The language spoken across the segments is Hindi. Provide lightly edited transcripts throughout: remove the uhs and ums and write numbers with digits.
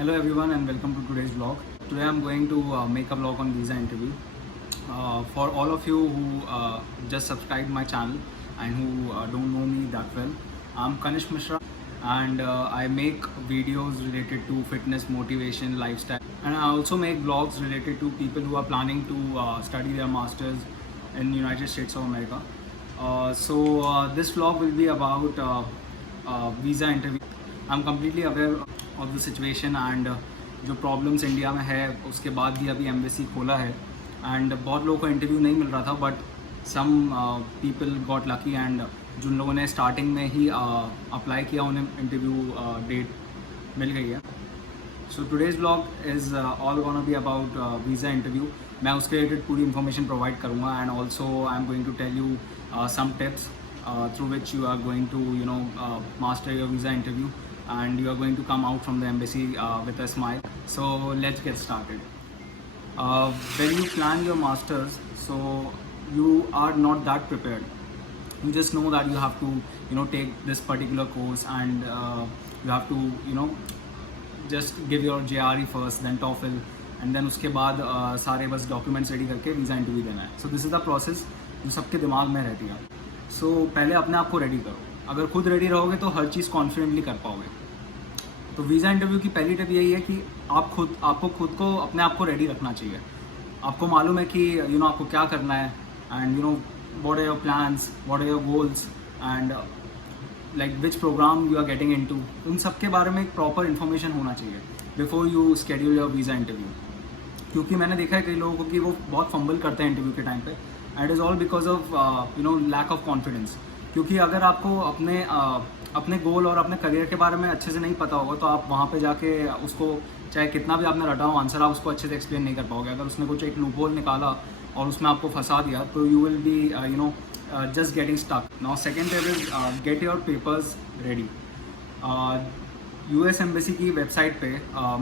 Hello everyone and welcome to today's vlog. Today I'm going to make a vlog on visa interview. For all of you who just subscribed my channel and who don't know me that well, I'm Kanish Mishra and I make videos related to fitness, motivation, lifestyle, and I also make vlogs related to people who are planning to study their masters in United States of America. This vlog will be about visa interview. I'm completely aware of the situation and जो प्रॉब्लम्स इंडिया में है उसके बाद भी अभी एम्बेसी खोला है एंड बहुत लोगों को इंटरव्यू नहीं मिल रहा था but some people got lucky and जिन लोगों ने स्टार्टिंग में ही अप्लाई किया उन्हें इंटरव्यू डेट मिल गई है. So today's vlog is all gonna be about visa interview. मैं उसके रिलेटेड पूरी इन्फॉर्मेशन प्रोवाइड करूँगा and also I am going to tell you some tips through which you are going to master your visa interview and you are going to come out from the embassy with a smile. So let's get started. When you plan your masters, so you are not that prepared. You just know that you have to take this particular course and you have to just give your JRE first, then TOEFL, and then उसके बाद सारे बस डॉक्यूमेंट्स रेडी करके वीज़ा इंटरव्यू देना है. सो दिस इज़ द प्रोसेस जो सबके दिमाग में रहती है. सो पहले अपने आप को रेडी करो. अगर खुद रेडी रहोगे तो हर चीज़ कॉन्फिडेंटली कर पाओगे. तो वीज़ा इंटरव्यू की पहली टिप यही है कि आपको खुद को अपने आप को रेडी रखना चाहिए. आपको मालूम है कि आपको क्या करना है and what are your plans, what are your goals and like which program you are getting into. उन सब के बारे में एक प्रॉपर इन्फॉर्मेशन होना चाहिए before you schedule your visa interview. क्योंकि मैंने देखा है कई लोगों को कि वो बहुत फंबल करते हैं इंटरव्यू के टाइम पे and is all because of lack of confidence. क्योंकि अगर आपको अपने गोल और अपने करियर के बारे में अच्छे से नहीं पता होगा तो आप वहाँ पे जाके उसको चाहे कितना भी आपने रटा हो आंसर, आप उसको अच्छे से एक्सप्लेन नहीं कर पाओगे. अगर उसने कुछ एक लूप होल निकाला और उसमें आपको फंसा दिया तो you will B just getting stuck. Now second tip is get your papers ready. US Embassy की वेबसाइट पे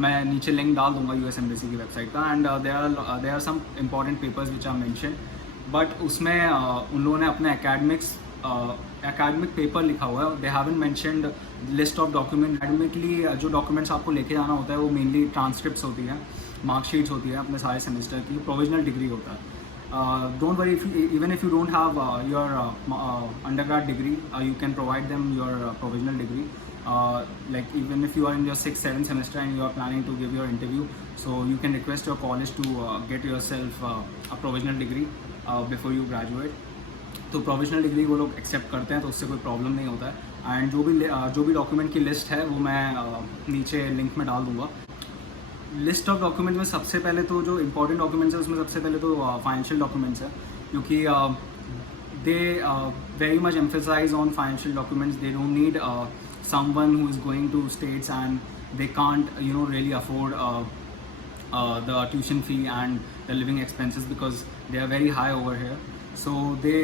मैं नीचे लिंक डाल दूंगा US Embassy की वेबसाइट का and there are some important papers which are mentioned. But उसमें उन लोगों ने अपने एकेडमिक पेपर लिखा हुआ है. They haven't mentioned list of document. Academically जो डॉक्यूमेंट्स आपको लेके जाना होता है वो मेनली ट्रांसक्रिप्ट्स होती हैं, मार्कशीट्स होती है अपने सारे सेमेस्टर की, प्रोविजनल डिग्री होता है. Don't worry even if you don't have your undergrad degree, you can provide them your provisional degree. Like even if you are in your 6th, 7th semester and you are planning to give your interview, so you can request your college to get yourself a provisional degree before you graduate. तो प्रोविजनल डिग्री वो लोग एक्सेप्ट करते हैं तो उससे कोई प्रॉब्लम नहीं होता है. एंड जो भी डॉक्यूमेंट की लिस्ट है वो मैं नीचे लिंक में डाल दूँगा. लिस्ट ऑफ डॉक्यूमेंट्स में सबसे पहले तो जो इंपॉर्टेंट डॉक्यूमेंट्स है उसमें सबसे पहले तो फाइनेंशियल डॉक्यूमेंट्स है. क्योंकि they very much emphasise on financial documents. They don't need someone who is going to states and they can't really afford the tuition fee and the living expenses because they are very high over here. So they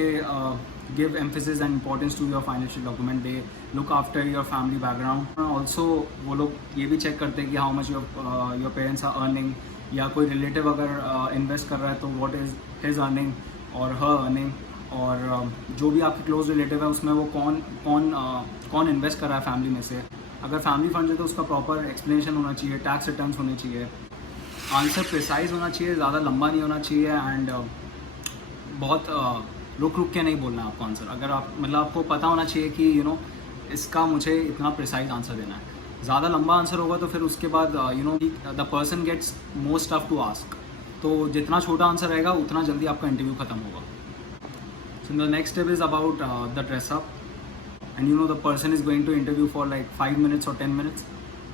give emphasis and importance to your financial document. They look after your family background. Also वो लोग ये भी चेक करते हैं कि how much your parents are earning, या कोई रिलेटिव अगर इन्वेस्ट कर रहा है तो what is his earning or her earning. और जो भी आपके क्लोज रिलेटिव है उसमें वो कौन इन्वेस्ट कर रहा है फैमिली में से. अगर फैमिली फंड है तो उसका प्रॉपर एक्सप्लेनेशन होना चाहिए, टैक्स रिटर्न्स होने चाहिए, आंसर प्रिसाइज होना चाहिए, ज़्यादा लंबा नहीं होना चाहिए एंड बहुत रुक के नहीं बोलना है आपको आंसर. अगर आप आपको पता होना चाहिए कि इसका मुझे इतना प्रिसाइज आंसर देना है. ज़्यादा लंबा आंसर होगा तो फिर उसके बाद the person gets more stuff to ask. तो जितना छोटा आंसर रहेगा उतना जल्दी आपका इंटरव्यू ख़त्म होगा. So the next step is about the dress up, and the person is going to interview for like 5 minutes or 10 minutes.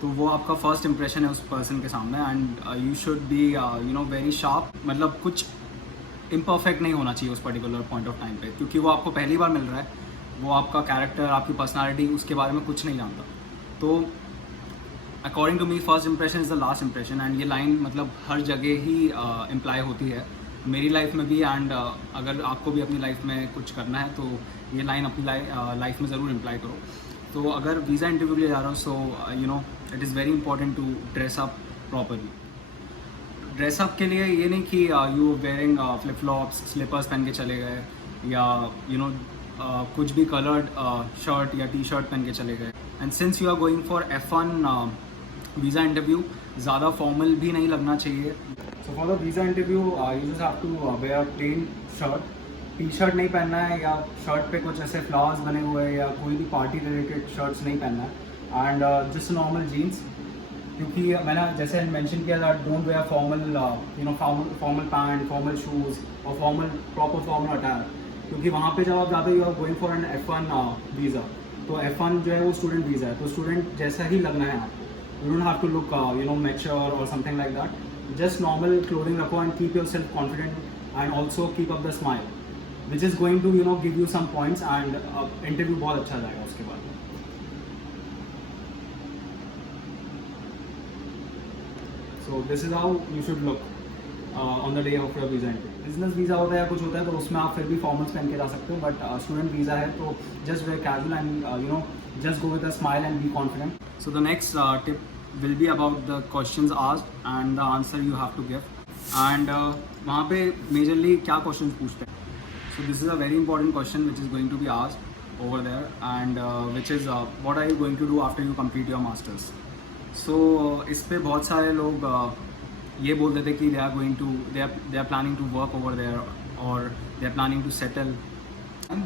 तो वो आपका फर्स्ट इंप्रेशन है उस पर्सन के सामने and you should be very sharp. मतलब कुछ इम्परफेक्ट नहीं होना चाहिए उस पर्टिकुलर पॉइंट ऑफ टाइम पे, क्योंकि वो आपको पहली बार मिल रहा है. वो आपका कैरेक्टर, आपकी पर्सनालिटी, उसके बारे में कुछ नहीं जानता. तो according to me first impression is the last impression. And ये लाइन हर जगह ही इम्प्लाई होती है, मेरी लाइफ में भी. एंड अगर आपको भी अपनी लाइफ में कुछ करना है तो ये लाइन अपनी लाइफ में ज़रूर इम्प्लाई करो. तो अगर वीज़ा इंटरव्यू के लिए जा रहा हूँ so it is very important to dress up properly. Dress up के लिए ये नहीं कि you wearing flip flops, slippers पहन के चले गए या कुछ भी कलर्ड शर्ट या टी शर्ट पहन के चले गए. And since you are going for F1 visa interview ज़्यादा फॉर्मल भी नहीं लगना चाहिए. So for the visa interview you just have to wear plain shirt. T shirt नहीं पहनना है या शर्ट पे कुछ ऐसे फ्लावर्स बने हुए हैं या कोई भी पार्टी रिलेटेड शर्ट्स नहीं पहनना है. एंड जस्ट नॉर्मल जीन्स, क्योंकि मैंने जैसे मेंशन किया था, don't wear formal formal pant, formal shoes और प्रॉपर फॉर्मल अटायर. क्योंकि वहाँ पे जब आप जाते हो you are going for an F1 visa, तो F1 जो है वो स्टूडेंट वीज़ा है, तो स्टूडेंट जैसा ही लगना है आपको. You don't have to look mature और something like that. Just normal clothing रखो and keep yourself confident and also keep up the smile, which is going to give you some points and interview बहुत अच्छा जाएगा उसके बाद. So this is how you should look on the day of your visa entry. Business visa होता है या कुछ होता है तो उसमें आप फिर भी फॉर्मल्स पहन के जा सकते हो, बट स्टूडेंट वीज़ा है तो just wear casual and just go with a smile and be confident. So the next tip will be about the questions asked and the answer you have to give. And वहाँ पे मेजरली क्या क्वेश्चन पूछते हैं. So this is a very important question which is going to be asked over there, and which is what are you going to do after you complete your masters. So इस पे बहुत सारे लोग ये बोल देते कि they are planning to work over there or they are planning to settle,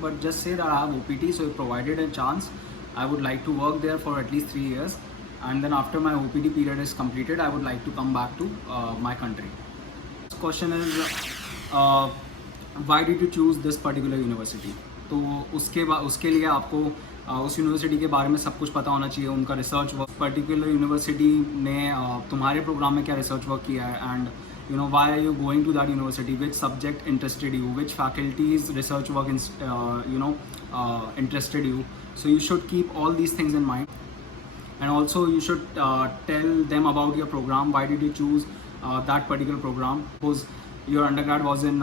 but just say that I have OPT, so if provided a chance I would like to work there for at least 3 years, and then after my OPT period is completed I would like to come back to my country. This question is why did you choose this particular university. तो उसके लिए आपको उस यूनिवर्सिटी के बारे में सब कुछ पता होना चाहिए, उनका रिसर्च वर्क, पर्टिकुलर यूनिवर्सिटी ने तुम्हारे प्रोग्राम में क्या रिसर्च वर्क किया है, and you know why are you going to that university, which subject interested you, which faculties research work interested you. So you should keep all these things in mind, and also you should tell them about your program, why did you choose that particular program. Suppose your undergrad was in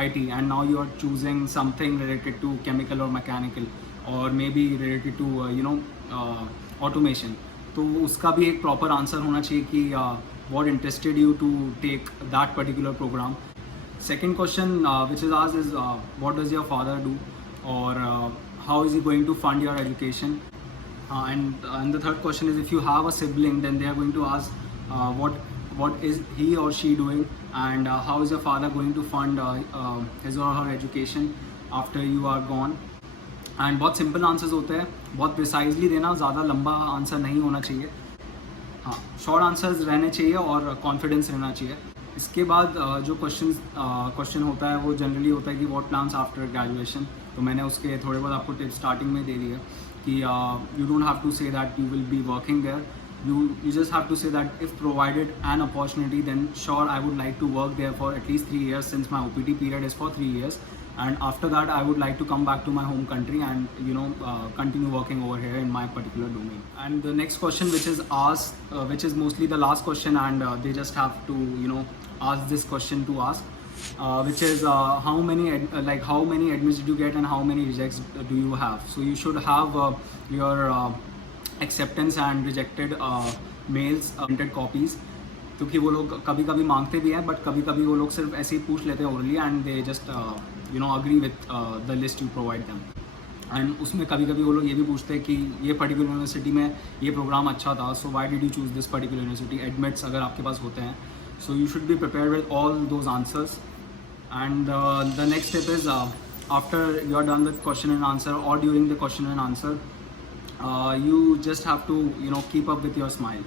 IT and now you are choosing something related to chemical or mechanical or maybe related to automation, तो उसका भी एक प्रॉपर आंसर होना चाहिए कि what interested you to take that particular program. Second question which is asked is what does your father do, or how is he going to fund your education. And the third question is if you have a sibling, then they are going to ask what is he or she doing, and how is your father going to fund his or her education after you are gone. And बहुत सिंपल आंसर्स होते हैं, बहुत प्रिसाइजली देना, ज़्यादा लंबा आंसर नहीं होना चाहिए. हाँ, शॉर्ट आंसर्स रहने चाहिए और कॉन्फिडेंस रहना चाहिए. इसके बाद जो क्वेश्चन होता है वो जनरली होता है कि व्हाट प्लान्स आफ्टर ग्रेजुएशन. तो मैंने उसके थोड़े बहुत आपको टिप्स स्टार्टिंग में दे दिए कि you don't have to say that you will be working there. You just have to say that if provided an opportunity, then sure I would like to work there for at least 3 years, since my OPT period is for 3 years, and after that I would like to come back to my home country and continue working over here in my particular domain. And the next question which is asked, which is mostly the last question, and they just have to ask this question to ask, which is how many admits did you get and how many rejects do you have. So you should have your acceptance and rejected mails printed copies, क्योंकि वो लोग कभी कभी मांगते भी हैं, बट कभी कभी वो लोग सिर्फ ऐसे ही पूछ लेते हैं orally, and they just agree with the list you provide them. And उसमें कभी कभी वो लोग ये भी पूछते हैं कि ये पर्टिकुलर यूनिवर्सिटी में ये प्रोग्राम अच्छा था, so why did you choose this particular university. Admits अगर आपके पास होते हैं, so you should be prepared with all those answers. And the next step is after you are done with question and answer और during the question and answer, you just have to keep up with your smile.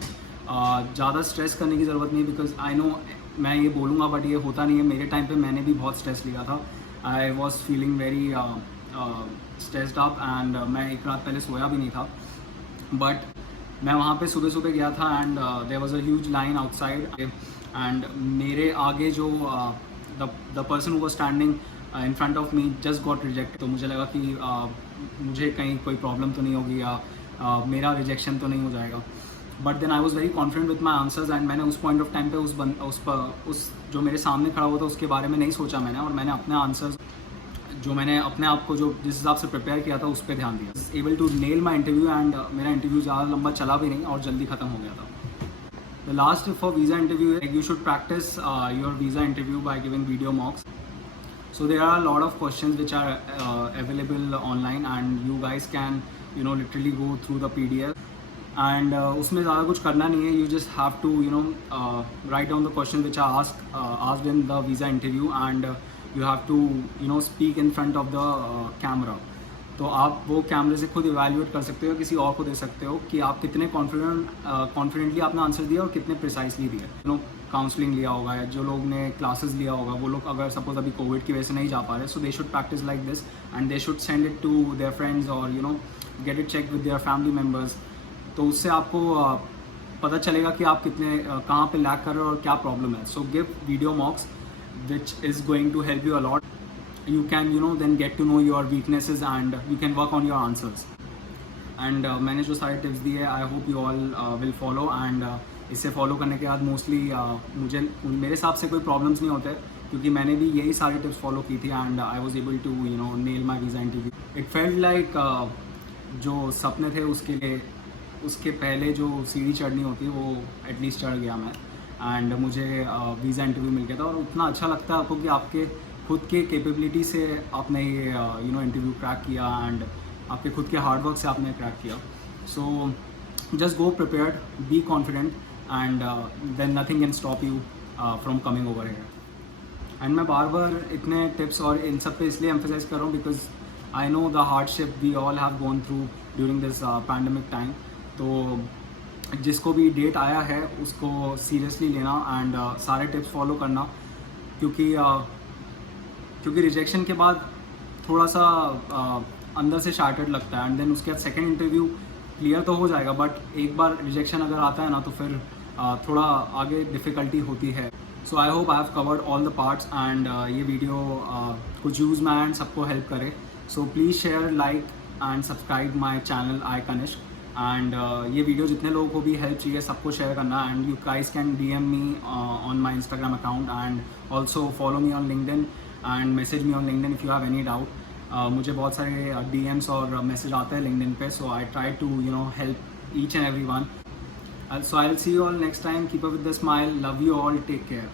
ज़्यादा स्ट्रेस करने की ज़रूरत नहीं, बिकॉज आई नो मैं ये बोलूँगा बट ये होता नहीं है. मेरे टाइम पे मैंने भी बहुत स्ट्रेस लिया था. I was feeling very stressed up, and मैं एक रात पहले सोया भी नहीं था. बट मैं वहाँ पे सुबह सुबह गया था, and there was a huge line outside, and मेरे आगे जो the person who was standing in front of me just got reject. तो मुझे लगा कि मुझे कहीं कोई प्रॉब्लम तो नहीं होगी या मेरा रिजेक्शन तो नहीं हो जाएगा. But then I was very confident with my answers, and मैंने उस पॉइंट ऑफ टाइम पे उस जो मेरे सामने खड़ा हुआ था उसके बारे में नहीं सोचा मैंने, और मैंने अपने आंसर्स जो मैंने अपने आप को जो जिस हिसाब से प्रिपेयर किया था उस पर ध्यान दिया. Able to nail my interview, and मेरा इंटरव्यू ज़्यादा लंबा चला भी नहीं और जल्दी ख़त्म हो गया था. The last for visa interview, you should practice your visa interview by giving video मॉक्स. So there are a lot of questions which are available online, and you guys can literally go through the PDF. And उसमें ज़्यादा कुछ करना नहीं है. You just have to write down the question which are asked in the visa interview, and you have to speak in front of the camera. तो आप वो कैमरे से खुद इवैल्यूएट कर सकते हो, किसी और को दे सकते हो कि आप कितने कॉन्फिडेंटली आपने आंसर दिया और कितने प्रिसाइसली दिया. काउंसलिंग लिया होगा या जो लोग ने क्लासेस लिया होगा, वो लोग अगर सपोज अभी कोविड की वजह से नहीं जा पा रहे, so they should practise like this and they should send it to their friends और get it check with their family members. तो उससे आपको पता चलेगा कि आप कितने कहाँ पे लैक कर रहे हो और क्या प्रॉब्लम है. So give video mocks which is going to help you a lot. You can then get to know your weaknesses and you can work on your answers. And मैंने जो सारे टिप्स दिए, I hope you all will follow. And इसे फॉलो करने के बाद मोस्टली मुझे मेरे हिसाब से कोई प्रॉब्लम्स नहीं होते, क्योंकि मैंने भी यही सारी टिप्स फॉलो की थी and I was able to nail my visa interview. It felt like जो सपने थे उसके पहले जो सीढ़ी चढ़नी होती है वो एटलीस्ट चढ़ गया मैं, एंड मुझे वीज़ा इंटरव्यू मिल गया था. और उतना अच्छा लगता है आपको कि आपके खुद के कैपेबिलिटी से आपने ये इंटरव्यू क्रैक किया एंड आपके खुद के हार्डवर्क से आपने क्रैक किया. So just go prepared, be confident and then nothing can stop you from coming over here. And मैं बार बार इतने टिप्स और इन सब पे इसलिए एम्फेसाइज कर रहा हूँ because I know the hardship we all have gone through during this pandemic time. तो जिसको भी डेट आया है उसको सीरियसली लेना एंड सारे टिप्स फॉलो करना, क्योंकि रिजेक्शन के बाद थोड़ा सा अंदर से शार्टेड लगता है एंड देन उसके बाद सेकेंड इंटरव्यू क्लियर तो हो जाएगा, बट एक बार रिजेक्शन अगर आता है ना तो फिर थोड़ा आगे डिफ़िकल्टी होती है. So I hope I have covered all the parts and ये वीडियो कुछ यूज़ में एंड सबको हेल्प करे. So please share, like and subscribe my channel I Kanishk. And ये वीडियो जितने लोगों को भी हेल्प चाहिए सबको शेयर करना. And you guys can DM me on my Instagram account and also follow me on LinkedIn and message me on LinkedIn if you have any doubt. मुझे बहुत सारे DMs और मैसेज आते हैं लिंक्डइन पे, so I try to help each and every one. So I will see you all next time. Keep up with the smile. Love you all. Take care.